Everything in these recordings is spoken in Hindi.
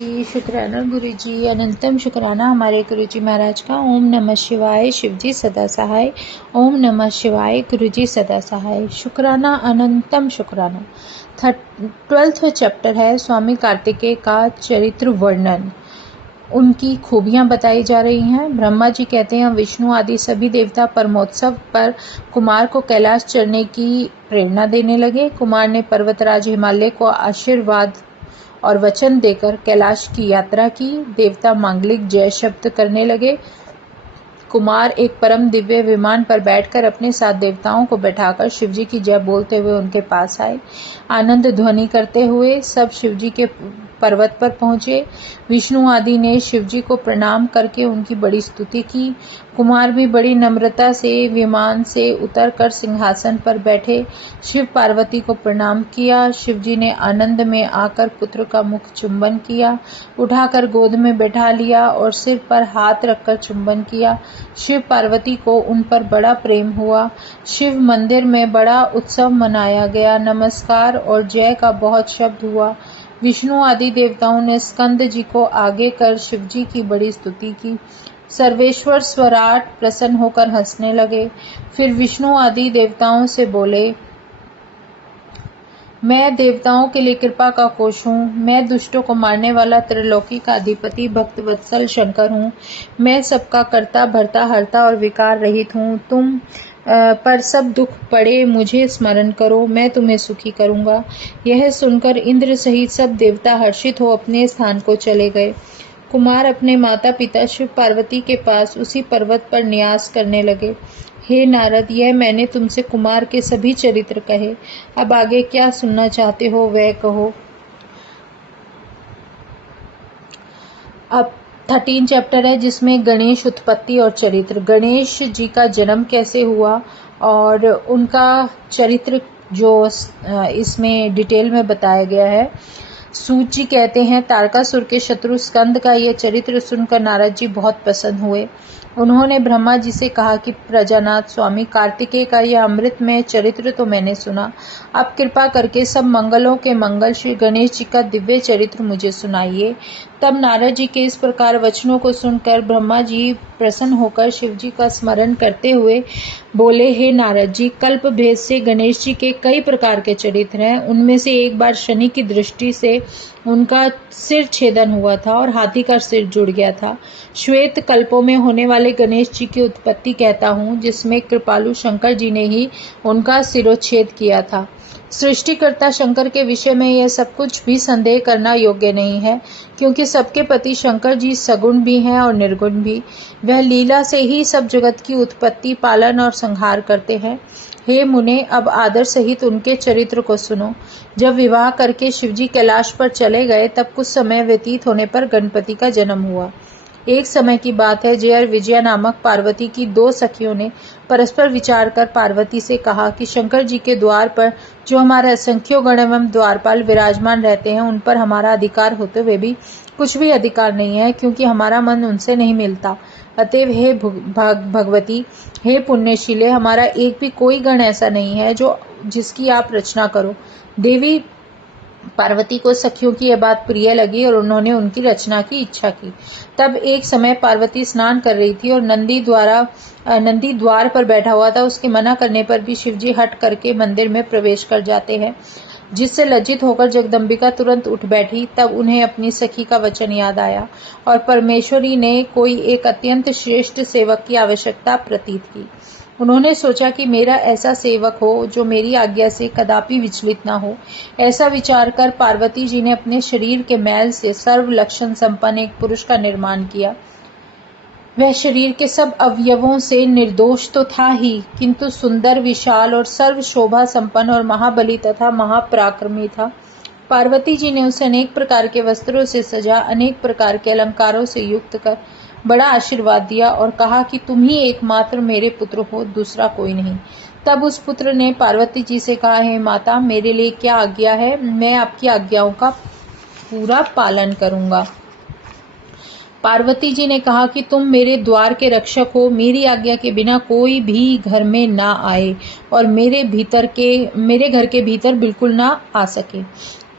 शुक्राना गुरु जी, अनंतम शुक्राना हमारे गुरु जी महाराज का। ओम नमः शिवाय, शिव जी सदा सहाय। ओम नमः शिवाय, गुरु जी सदा सहाय। शुक्राना अनंतम शुक्राना। 12वां चैप्टर है स्वामी कार्तिकेय का चरित्र वर्णन। उनकी खूबियां बताई जा रही हैं। ब्रह्मा जी कहते हैं विष्णु आदि सभी देवता परमोत्सव पर कुमार को कैलाश चढ़ने की प्रेरणा देने लगे। कुमार ने पर्वतराज हिमालय को आशीर्वाद और वचन देकर कैलाश की यात्रा की। देवता मांगलिक जय शब्द करने लगे। कुमार एक परम दिव्य विमान पर बैठकर अपने साथ देवताओं को बैठाकर शिवजी की जय बोलते हुए उनके पास आए। आनंद ध्वनि करते हुए सब शिवजी के पर्वत पर पहुंचे। विष्णु आदि ने शिवजी को प्रणाम करके उनकी बड़ी स्तुति की। कुमार भी बड़ी नम्रता से विमान से उतरकर सिंहासन पर बैठे। शिव पार्वती को प्रणाम किया। शिवजी ने आनंद में आकर पुत्र का मुख चुंबन किया, उठाकर गोद में बैठा लिया और सिर पर हाथ रखकर चुंबन किया। शिव पार्वती को उन पर बड़ा प्रेम हुआ। शिव मंदिर में बड़ा उत्सव मनाया गया। नमस्कार और जय का बहुत शब्द हुआ। विष्णु आदि देवताओं ने स्कंद जी को आगे कर शिवजी की बड़ी स्तुति की। सर्वेश्वर स्वराट प्रसन्न होकर हंसने लगे। फिर विष्णु आदि देवताओं से बोले, मैं देवताओं के लिए कृपा का कोश हूँ। मैं दुष्टों को मारने वाला त्रिलोकी का अधिपति भक्त वत्सल शंकर हूँ। मैं सबका कर्ता भरता हरता और विकार रहित हूँ। तुम पर सब दुख पड़े मुझे स्मरण करो, मैं तुम्हें सुखी करूँगा। यह सुनकर इंद्र सहित सब देवता हर्षित हो अपने स्थान को चले गए। कुमार अपने माता पिता शिव पार्वती के पास उसी पर्वत पर न्यास करने लगे। हे नारद, यह मैंने तुमसे कुमार के सभी चरित्र कहे। अब आगे क्या सुनना चाहते हो वह कहो। अब 13 चैप्टर है जिसमें गणेश उत्पत्ति और चरित्र, गणेश जी का जन्म कैसे हुआ और उनका चरित्र जो इसमें डिटेल में बताया गया है। सूत जी कहते हैं तारकासुर के शत्रु स्कंद का यह चरित्र सुनकर नारद जी बहुत प्रसन्न हुए। उन्होंने ब्रह्मा जी से कहा कि प्रजानाथ स्वामी कार्तिकेय का यह अमृतमय चरित्र तो मैंने सुना, अब कृपा करके सब मंगलों के मंगल श्री गणेश जी का दिव्य चरित्र मुझे सुनाइए। तब नारद जी के इस प्रकार वचनों को सुनकर ब्रह्मा जी प्रसन्न होकर शिव जी का स्मरण करते हुए बोले, हे नारद जी, कल्प भेद से गणेश जी के कई प्रकार के चरित्र हैं। उनमें से एक बार शनि की दृष्टि से उनका सिर छेदन हुआ था और हाथी का सिर जुड़ गया था। श्वेत कल्पों में होने वाले गणेश जी की उत्पत्ति कहता हूँ, जिसमें कृपालु शंकर जी ने ही उनका सिरोच्छेद किया था। सृष्टिकर्ता शंकर के विषय में यह सब कुछ भी संदेह करना योग्य नहीं है, क्योंकि सबके पति शंकर जी सगुण भी हैं और निर्गुण भी। वह लीला से ही सब जगत की उत्पत्ति, पालन और संहार करते हैं। हे मुने, अब आदर सहित उनके चरित्र को सुनो। जब विवाह करके शिवजी कैलाश पर चले गए तब कुछ समय व्यतीत होने पर गणपति का जन्म हुआ। एक समय की बात है, जय और विजया नामक पार्वती की 2 सखियों ने परस्पर विचार कर पार्वती से कहा कि शंकर जी के द्वार पर जो हमारे असंख्यों गण एवं द्वारपाल विराजमान रहते हैं, उन पर हमारा अधिकार होते हुए भी कुछ भी अधिकार नहीं है, क्योंकि हमारा मन उनसे नहीं मिलता। अतएव हे भगवती, हे पुण्यशीले, हमारा एक भी कोई गण ऐसा नहीं है जिसकी आप रचना करो। देवी पार्वती को सखियों की यह बात प्रिय लगी और उन्होंने उनकी रचना की इच्छा की। तब एक समय पार्वती स्नान कर रही थी और नंदी द्वार पर बैठा हुआ था। उसके मना करने पर भी शिवजी हट करके मंदिर में प्रवेश कर जाते हैं, जिससे लज्जित होकर जगदम्बिका तुरंत उठ बैठी। तब उन्हें अपनी सखी का वचन याद आया और परमेश्वरी ने कोई एक अत्यंत श्रेष्ठ सेवक की आवश्यकता प्रतीत की। उन्होंने सोचा कि मेरा ऐसा सेवक हो जो मेरी आज्ञा से कदापि विचलित न हो। ऐसा विचार कर पार्वती जी ने अपने शरीर के मैल से सर्व लक्षण संपन्न एक पुरुष का निर्माण किया। वह शरीर के सब अवयवों से निर्दोष तो था ही, किंतु सुंदर, विशाल और सर्व शोभा संपन्न और महाबली तथा महापराक्रमी था। पार्वती जी ने उसे अनेक प्रकार के वस्त्रों से सजा, अनेक प्रकार के अलंकारों से युक्त कर बड़ा आशीर्वाद दिया और कहा कि तुम ही एकमात्र मेरे पुत्र हो, दूसरा कोई नहीं। तब उस पुत्र ने पार्वती जी से कहा, हे माता, मेरे लिए क्या आज्ञा है? मैं आपकी आज्ञाओं का पूरा पालन करूंगा। पार्वती जी ने कहा कि तुम मेरे द्वार के रक्षक हो, मेरी आज्ञा के बिना कोई भी घर में ना आए और मेरे घर के भीतर बिल्कुल ना आ सके।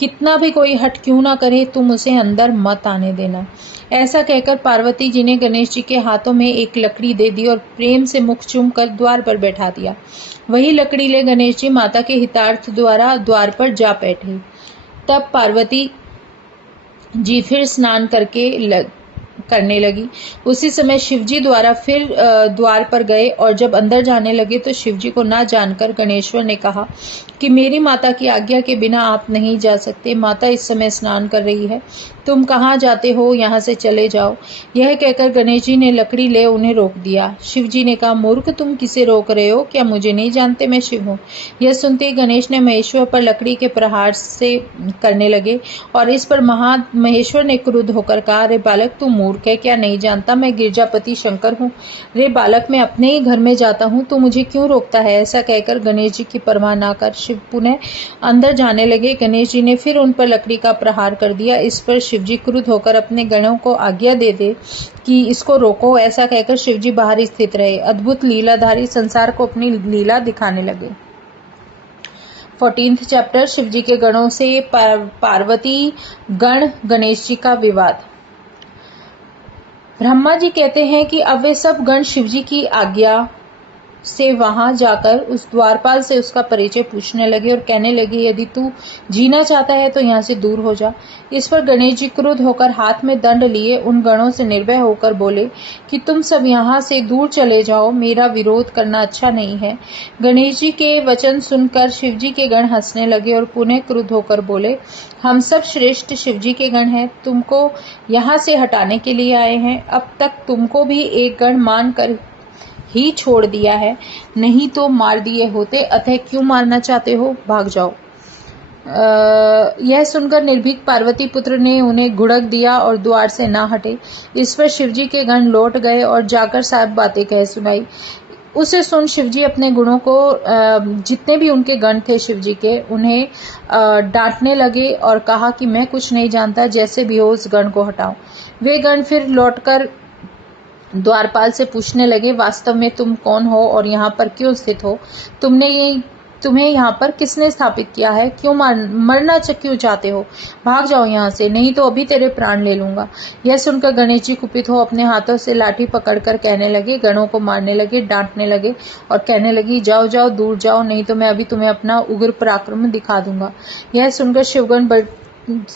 कितना भी कोई हट क्यों ना करे, तुम उसे अंदर मत आने देना। ऐसा कहकर पार्वती जी ने गणेश जी के हाथों में एक लकड़ी दे दी और प्रेम से मुख चूम कर द्वार पर बैठा दिया। वही लकड़ी ले गणेश जी माता के हितार्थ द्वारा द्वार पर जा बैठे। तब पार्वती जी फिर स्नान करने लगी। उसी समय शिवजी द्वारा फिर द्वार पर गए और जब अंदर जाने लगे तो शिवजी को ना जानकर गणेश्वर ने कहा कि मेरी माता की आज्ञा के बिना आप नहीं जा सकते। माता इस समय स्नान कर रही है, तुम कहाँ जाते हो, यहाँ से चले जाओ। यह कहकर गणेश जी ने लकड़ी ले उन्हें रोक दिया। शिवजी ने कहा, मूर्ख, तुम किसे रोक रहे हो? क्या मुझे नहीं जानते मैं शिव हूँ? यह सुनते ही गणेश ने महेश्वर पर लकड़ी के प्रहार से करने लगे और इस पर महेश्वर ने क्रुद्ध होकर कहा, रे बालक, तू मूर्ख है क्या? नहीं जानता मैं गिरजापति शंकर हूँ? रे बालक, मैं अपने ही घर में जाता हूँ, तू मुझे क्यों रोकता है? ऐसा कहकर गणेश जी की परवाह ना कर शिव पुनः अंदर जाने लगे। गणेश जी ने फिर उन पर लकड़ी का प्रहार कर दिया। इस पर शिवजी क्रुद्ध होकर अपने गणों को आज्ञा दे कि इसको रोको। ऐसा कहकर शिवजी बाहर स्थित रहे। अद्भुत लीलाधारी संसार को अपनी लीला दिखाने लगे। 14th चैप्टर, शिवजी के गणों से पार्वती गण गणेश जी का विवाद। ब्रह्मा जी कहते हैं कि अब वे सब गण शिवजी की आज्ञा से वहां जाकर उस द्वारपाल से उसका परिचय पूछने लगे और कहने लगे, यदि तू जीना चाहता है तो यहाँ से दूर हो जा। इस पर गणेश जी क्रुद्ध होकर हाथ में दंड लिए उन गणों से निर्भय होकर बोले कि तुम सब यहाँ से दूर चले जाओ, मेरा विरोध करना अच्छा नहीं है। गणेश जी के वचन सुनकर शिवजी के गण हंसने लगे और पुनः क्रुद्ध होकर बोले, हम सब श्रेष्ठ शिवजी के गण हैं, तुमको यहाँ से हटाने के लिए आए हैं। अब तक तुमको भी एक गण मान कर ही छोड़ दिया है, नहीं तो मार दिए होते, अतः क्यों मारना चाहते हो? भाग जाओ। यह सुनकर निर्भीक पार्वती पुत्र ने उन्हें घुड़क दिया और द्वार से ना हटे। इस पर शिवजी के गण लौट गए और जाकर सात बातें कह सुनाई। उसे सुन शिवजी अपने गुणों को, जितने भी उनके गण थे शिवजी के, उन्हें डांटने लगे और कहा कि मैं कुछ नहीं जानता, जैसे भी हो उस गण को हटाओ। वे गण फिर लौटकर द्वारपाल से पूछने लगे, वास्तव में तुम कौन हो और यहाँ पर क्यों स्थित हो? तुम्हें यहाँ पर किसने स्थापित किया है? क्यों मरना क्यों चाहते हो? भाग जाओ यहाँ से, नहीं तो अभी तेरे प्राण ले लूंगा। यह सुनकर गणेश जी कुपित हो अपने हाथों से लाठी पकड़कर कहने लगे, गणों को मारने लगे, डांटने लगे और कहने लगी, जाओ जाओ, दूर जाओ, नहीं तो मैं अभी तुम्हें अपना उग्र पराक्रम दिखा दूंगा। यह सुनकर शिवगण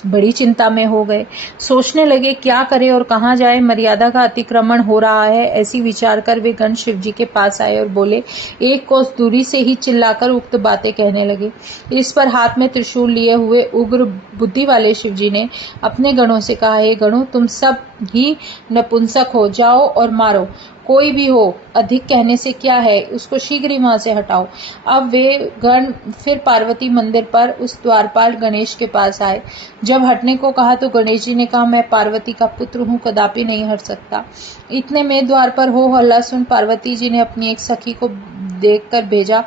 बड़ी चिंता में हो गए। सोचने लगे क्या करे और कहाँ जाए, मर्यादा का अतिक्रमण हो रहा है। ऐसी विचार कर वे गण शिव जी के पास आए और बोले, एक कोस दूरी से ही चिल्लाकर उक्त बातें कहने लगे। इस पर हाथ में त्रिशूल लिए हुए उग्र बुद्धि वाले शिव जी ने अपने गणों से कहा, हे गणों, तुम सब ही नपुंसक हो, जाओ और मारो, कोई भी हो, अधिक कहने से क्या है, उसको शीघ्र ही वहां से हटाओ। अब वे गण फिर पार्वती मंदिर पर उस द्वारपाल गणेश के पास आए। जब हटने को कहा तो गणेश जी ने कहा, मैं पार्वती का पुत्र हूँ, कदापि नहीं हट सकता। इतने में द्वार पर हो हल्ला सुन पार्वती जी ने अपनी एक सखी को देखकर भेजा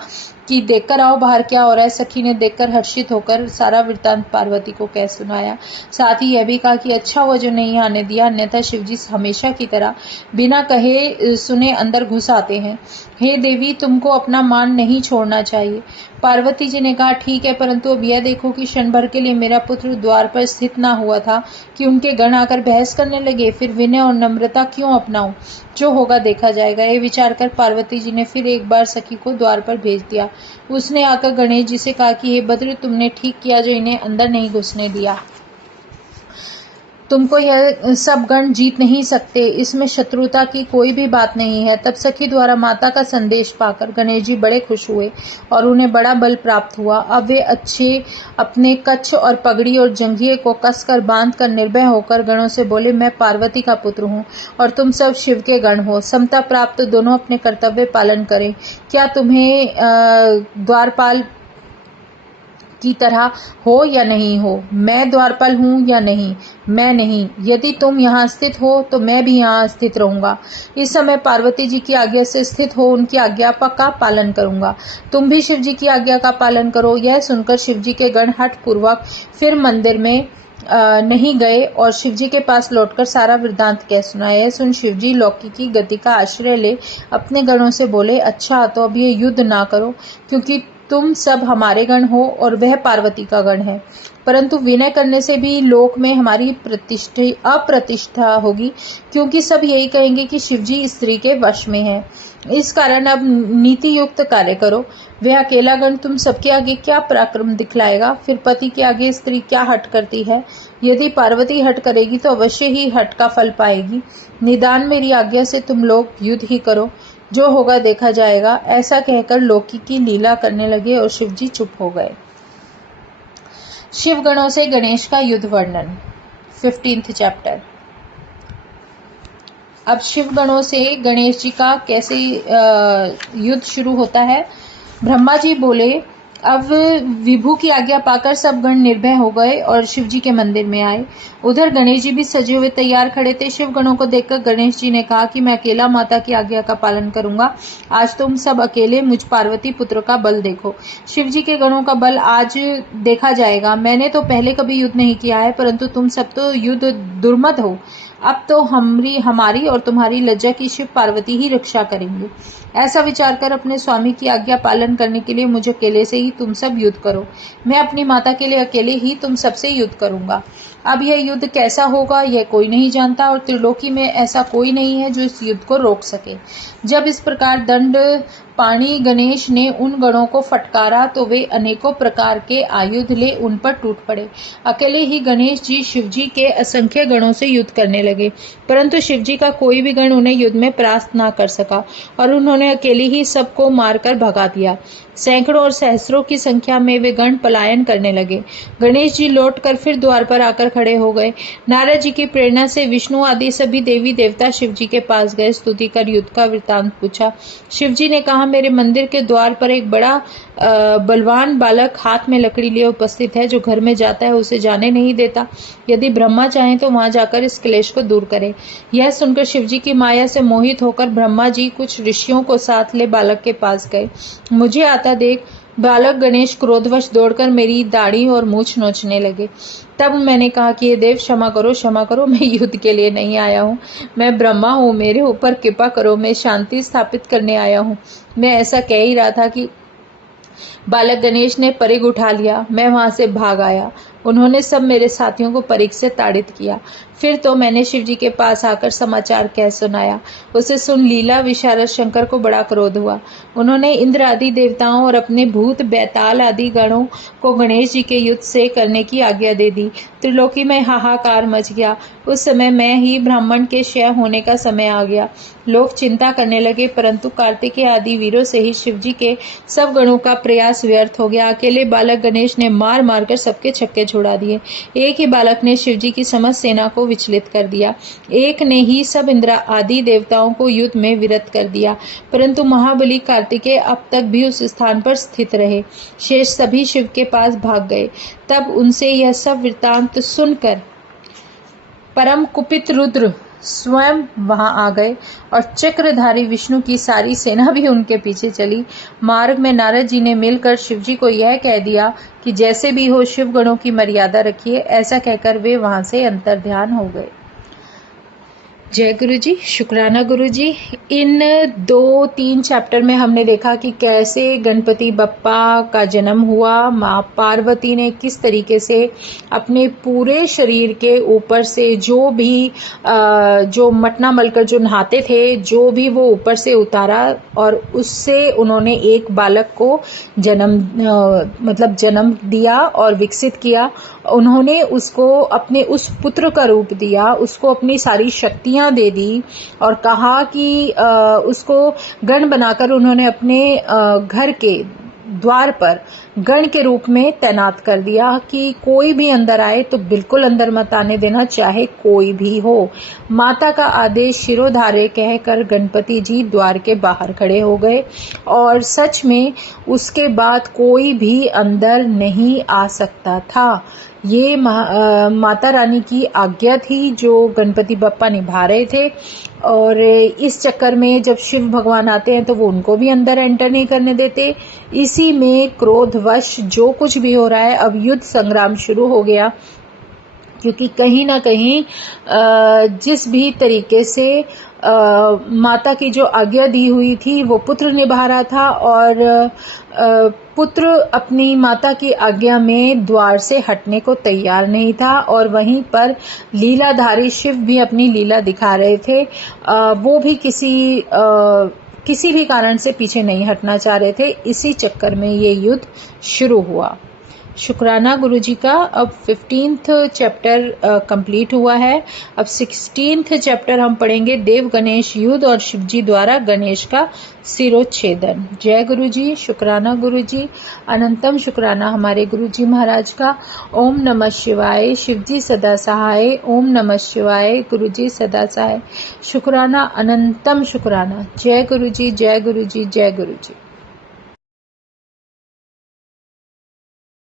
कि देखकर आओ बाहर क्या हो रहा है। सखी ने देखकर हर्षित होकर सारा वृत्तांत पार्वती को कह सुनाया। साथ ही यह भी कहा कि अच्छा हुआ जो नहीं आने दिया, अन्यथा शिवजी हमेशा की तरह बिना कहे सुने अंदर घुस आते हैं। हे देवी, तुमको अपना मान नहीं छोड़ना चाहिए। पार्वती जी ने कहा, ठीक है, परंतु अब यह देखो कि क्षण भर के लिए मेरा पुत्र द्वार पर स्थित ना हुआ था कि उनके गण आकर बहस करने लगे। फिर विनय और नम्रता क्यों अपनाऊं? जो होगा देखा जाएगा। ये विचार कर पार्वती जी ने फिर एक बार सखी को द्वार पर भेज दिया। उसने आकर गणेश जी से कहा कि हे भद्र, तुमने ठीक किया जो इन्हें अंदर नहीं घुसने दिया। तुमको यह सब गण जीत नहीं सकते, इसमें शत्रुता की कोई भी बात नहीं है। तब सखी द्वारा माता का संदेश पाकर गणेश जी बड़े खुश हुए और उन्हें बड़ा बल प्राप्त हुआ। अब वे अच्छे अपने कच्छ और पगड़ी और जंघिये को कसकर बांधकर निर्भय होकर गणों से बोले, मैं पार्वती का पुत्र हूँ और तुम सब शिव के गण हो। समता प्राप्त दोनों अपने कर्तव्य पालन करें। क्या तुम्हें द्वारपाल की तरह हो या नहीं हो? मैं द्वारपाल हूँ या नहीं? मैं नहीं। यदि तुम यहाँ स्थित हो तो मैं भी यहाँ स्थित रहूंगा। इस समय पार्वती जी की आज्ञा से स्थित हो, उनकी आज्ञा का पालन करूंगा। तुम भी शिव जी की आज्ञा का पालन करो। यह सुनकर शिव जी के गण हठ पूर्वक फिर मंदिर में नहीं गए और शिवजी के पास लौटकर सारा वृत्तांत कह सुनाया। सुन शिवजी लौकिकी गति का आश्रय ले अपने गणों से बोले, अच्छा तो अब ये युद्ध ना करो, क्योंकि तुम सब हमारे गण हो और वह पार्वती का गण है, परंतु विनय करने से भी लोक में हमारी अप्रतिष्ठा होगी, क्योंकि सब यही कहेंगे कि शिवजी स्त्री के वश में है। इस कारण अब नीति युक्त कार्य करो। वह अकेला गण तुम सबके आगे क्या पराक्रम दिखलाएगा? फिर पति के आगे स्त्री क्या हट करती है? यदि पार्वती हट करेगी तो अवश्य ही हट का फल पाएगी। निदान मेरी आज्ञा से तुम लोग युद्ध ही करो, जो होगा देखा जाएगा। ऐसा कहकर लोकी की लीला करने लगे और शिवजी चुप हो गए। शिवगणों से गणेश का युद्ध वर्णन 15th चैप्टर। अब शिवगणों से गणेश जी का कैसे युद्ध शुरू होता है। ब्रह्मा जी बोले, अब विभु की आज्ञा पाकर सब गण निर्भय हो गए और शिव जी के मंदिर में आए। उधर गणेश जी भी सजे हुए तैयार खड़े थे। शिव गणों को देखकर गणेश जी ने कहा कि मैं अकेला माता की आज्ञा का पालन करूंगा। आज तुम सब अकेले मुझ पार्वती पुत्र का बल देखो। शिव जी के गणों का बल आज देखा जाएगा। मैंने तो पहले कभी युद्ध नहीं किया है, परंतु तुम सब तो युद्ध दुर्मद हो। अब तो हमारी और तुम्हारी लज्जा की शिव पार्वती ही रक्षा करेंगे। ऐसा विचार कर अपने स्वामी की आज्ञा पालन करने के लिए मुझे अकेले से ही तुम सब युद्ध करो। मैं अपनी माता के लिए अकेले ही तुम सबसे युद्ध करूंगा। अब यह युद्ध कैसा होगा यह कोई नहीं जानता, और त्रिलोकी में ऐसा कोई नहीं है जो इस युद्ध को रोक सके। जब इस प्रकार दंड पाणी गणेश ने उन गणों को फटकारा तो वे अनेकों प्रकार के आयुध ले उन पर टूट पड़े। अकेले ही गणेश जी शिवजी के असंख्य गणों से युद्ध करने लगे, परंतु शिवजी का कोई भी गण उन्हें युद्ध में परास्त ना कर सका और उन्होंने अकेले ही सबको मारकर भगा दिया। सैकड़ों और सहस्रों की संख्या में वे गण पलायन करने लगे। गणेश जी लौटकर फिर द्वार पर आकर खड़े हो गए। नारद जी की प्रेरणा से विष्णु आदि सभी देवी देवता शिव जी के पास गए। स्तुति कर युद्ध का वृतांत पूछा। शिव जी ने कहा, मेरे मंदिर के द्वार पर एक बड़ा बलवान बालक हाथ में लकड़ी लिए उपस्थित है, जो घर में जाता है उसे जाने नहीं देता। यदि ब्रह्मा चाहें तो वहां जाकर इस क्लेश को दूर करे। यह सुनकर शिवजी की माया से मोहित होकर ब्रह्मा जी कुछ ऋषियों को साथ ले बालक के पास गए। मुझे आता देख बालक गणेश क्रोधवश दौड़कर मेरी दाढ़ी और मूछ नोचने लगे। तब मैंने कहा कि ये देव क्षमा करो, मैं युद्ध के लिए नहीं आया हूँ। मैं ब्रह्मा हूँ, मेरे ऊपर कृपा करो, मैं शांति स्थापित करने आया हूँ। मैं ऐसा कह ही रहा था कि बालक गणेश ने परिग उठा लिया। मैं वहां से भाग आया। उन्होंने सब मेरे साथियों को परिग से ताड़ित किया। फिर तो मैंने शिवजी के पास आकर समाचार कह सुनाया। उसे सुन लीला विशारद शंकर को बड़ा क्रोध हुआ। उन्होंने इंद्र आदि देवताओं और अपने भूत बैताल आदि गणों को गणेश जी के युद्ध से करने की आज्ञा दे दी। त्रिलोकी में हाहाकार मच गया। उस समय मैं ही ब्राह्मण के क्षय होने का समय आ गया। लोग चिंता करने लगे, परंतु कार्तिकेय आदि वीरों से ही शिवजी के सब गणों का प्रयास व्यर्थ हो गया। अकेले बालक गणेश ने मार मारकर सबके छक्के छुड़ा दिए। एक ही बालक ने शिवजी की समस्त सेना को विचलित कर दिया। एक ने ही सब इंद्र आदि देवताओं को युद्ध में विरत कर दिया, परंतु महाबली कार्तिकेय अब तक भी उस स्थान पर स्थित रहे। शेष सभी शिव के पास भाग गए। तब उनसे यह सब वृत्तांत सुनकर परम कुपित रुद्र स्वयं वहां आ गए और चक्रधारी विष्णु की सारी सेना भी उनके पीछे चली। मार्ग में नारद जी ने मिलकर शिवजी को यह कह दिया कि जैसे भी हो शिव गणों की मर्यादा रखिए। ऐसा कहकर वे वहां से अंतर्ध्यान हो गए। जय गुरु जी, शुक्राना गुरु जी। इन 2-3 चैप्टर में हमने देखा कि कैसे गणपति बप्पा का जन्म हुआ। माँ पार्वती ने किस तरीके से अपने पूरे शरीर के ऊपर से जो मटना मलकर जो नहाते थे, जो भी वो ऊपर से उतारा और उससे उन्होंने एक बालक को जन्म दिया और विकसित किया। उन्होंने उसको अपने उस पुत्र का रूप दिया, उसको अपनी सारी शक्तियां दे दी और कहा कि उसको गण बनाकर उन्होंने अपने घर के द्वार पर गण के रूप में तैनात कर दिया कि कोई भी अंदर आए तो बिल्कुल अंदर मत आने देना, चाहे कोई भी हो। माता का आदेश शिरोधार्य कहकर गणपति जी द्वार के बाहर खड़े हो गए और सच में उसके बाद कोई भी अंदर नहीं आ सकता था। ये माता रानी की आज्ञा थी जो गणपति बप्पा निभा रहे थे। और इस चक्कर में जब शिव भगवान आते हैं तो वो उनको भी अंदर एंटर नहीं करने देते। इसी में क्रोधवश जो कुछ भी हो रहा है, अब युद्ध संग्राम शुरू हो गया, क्योंकि कहीं ना कहीं जिस भी तरीके से माता की जो आज्ञा दी हुई थी वो पुत्र निभा रहा था, और पुत्र अपनी माता की आज्ञा में द्वार से हटने को तैयार नहीं था, और वहीं पर लीलाधारी शिव भी अपनी लीला दिखा रहे थे। वो भी किसी भी कारण से पीछे नहीं हटना चाह रहे थे। इसी चक्कर में ये युद्ध शुरू हुआ। शुक्राना गुरुजी का। अब 15th चैप्टर कंप्लीट हुआ है। अब 16th चैप्टर हम पढ़ेंगे, देव गणेश युद्ध और शिवजी द्वारा गणेश का सिरोच्छेदन। जय गुरुजी। शुक्राना गुरुजी। अनंतम शुक्राना हमारे गुरुजी महाराज का। ओम नमः शिवाय। शिवजी सदा सहाय। ओम नमः शिवाय। गुरुजी सदा सहाय। शुक्राना, अनंतम शुक्राना। जय गुरुजी, जय गुरुजी, जय गुरुजी।